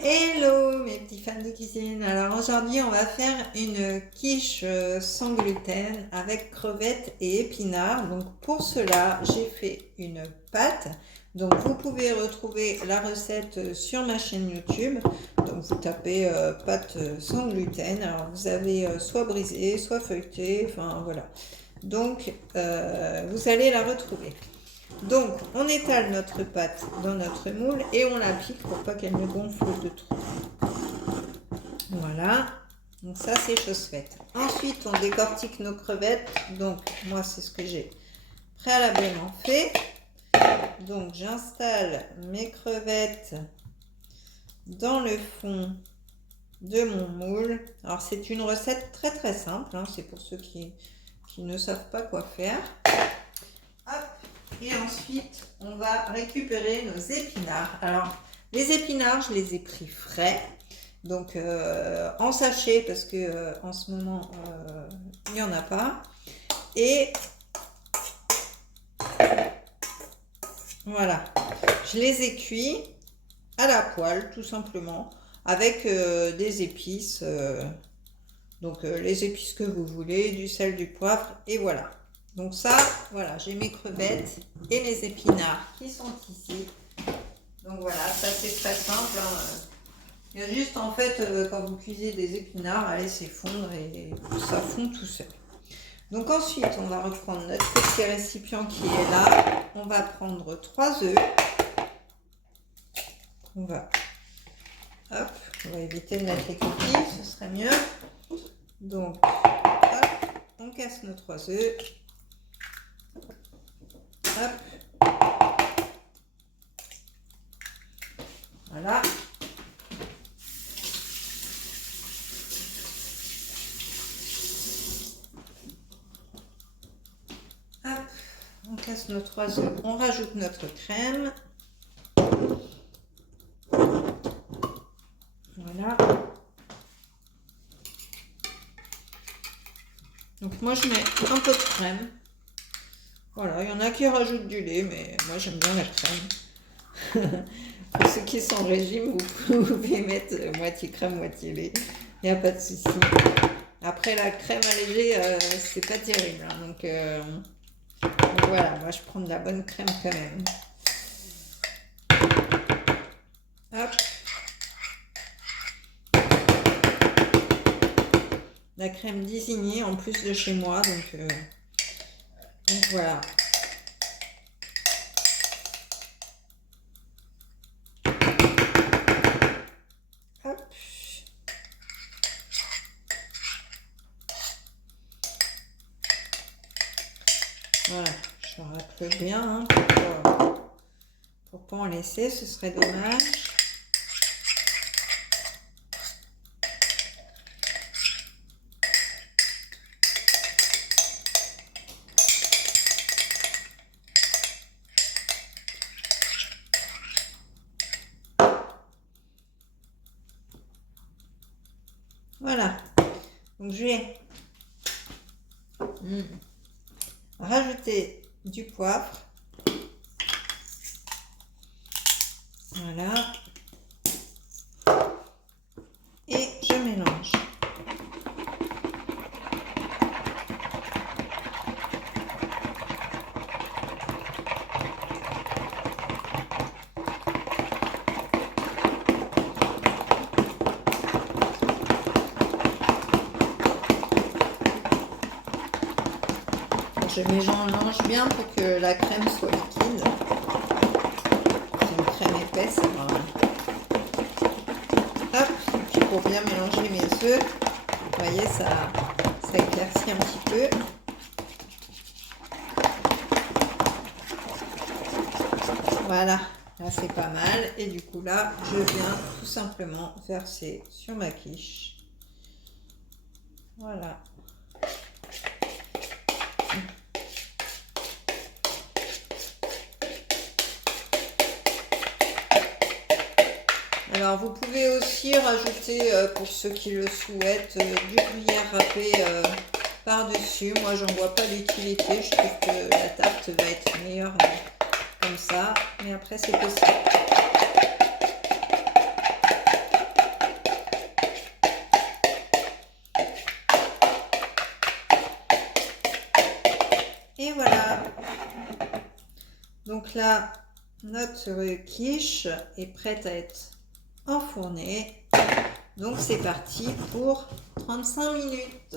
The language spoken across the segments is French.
Hello mes petits fans de cuisine. Alors aujourd'hui on va faire une quiche sans gluten avec crevettes et épinards. Donc pour cela j'ai fait une pâte. Donc vous pouvez retrouver la recette sur ma chaîne YouTube. Donc vous tapez pâte sans gluten. Alors vous avez soit brisée, soit feuilletée. Enfin voilà. Donc vous allez la retrouver. Donc, on étale notre pâte dans notre moule et on l'applique pour pas qu'elle ne gonfle de trop. Voilà. Donc ça, c'est chose faite. Ensuite, on décortique nos crevettes. Donc, moi, c'est ce que j'ai préalablement fait. Donc, j'installe mes crevettes dans le fond de mon moule. Alors, c'est une recette très très simple. Hein. C'est pour ceux qui ne savent pas quoi faire. Hop. Et ensuite, on va récupérer nos épinards. Alors, les épinards, je les ai pris frais. Donc, en sachet, parce que en ce moment, il n'y en a pas. Et voilà, je les ai cuits à la poêle, tout simplement, avec des épices. Donc, les épices que vous voulez, du sel, du poivre, et voilà. Donc ça, voilà, j'ai mes crevettes et mes épinards qui sont ici. Donc voilà, ça c'est très simple. Hein. Il y a juste en fait, quand vous cuisez des épinards, à laisser fondre et ça fond tout seul. Donc ensuite, on va reprendre notre petit récipient qui est là. On va prendre 3 œufs. On va éviter de mettre les coquilles, ce serait mieux. Donc, hop, on casse nos 3 œufs. Hop. Voilà. Hop. On casse nos 3 œufs. On rajoute notre crème. Voilà. Donc moi je mets un peu de crème. Voilà, il y en a qui rajoutent du lait, mais moi j'aime bien la crème. Pour ceux qui sont en régime, vous pouvez mettre moitié crème, moitié lait. Il n'y a pas de souci. Après, la crème allégée, c'est pas terrible. Hein, donc voilà, moi je prends de la bonne crème quand même. Hop. La crème désignée en plus de chez moi. Donc voilà. Voilà, je racle bien hein, pour pas en laisser, ce serait dommage. Voilà, donc je vais rajouter du poivre. Voilà. Et je mélange. Je mélange bien pour que la crème soit liquide. C'est une crème épaisse. Voilà. Hop, et puis pour bien mélanger mes œufs, vous voyez, ça éclaircit un petit peu. Voilà, là c'est pas mal. Et du coup là, je viens tout simplement verser sur ma quiche. Voilà. Alors vous pouvez aussi rajouter, pour ceux qui le souhaitent, du gruyère râpé par-dessus. Moi j'en vois pas l'utilité, je trouve que la tarte va être meilleure comme ça, mais après c'est possible. Et voilà. Donc là, notre quiche est prête à être enfournée. Donc c'est parti pour 35 minutes.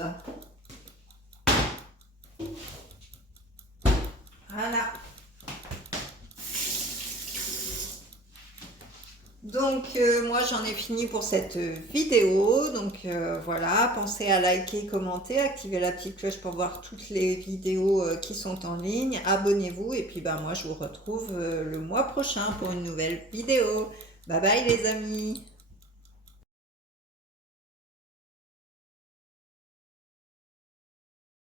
Voilà. Donc moi j'en ai fini pour cette vidéo. Donc voilà, pensez à liker, commenter, activer la petite cloche pour voir toutes les vidéos qui sont en ligne. Abonnez-vous et puis moi je vous retrouve le mois prochain pour une nouvelle vidéo. Bye bye les amis.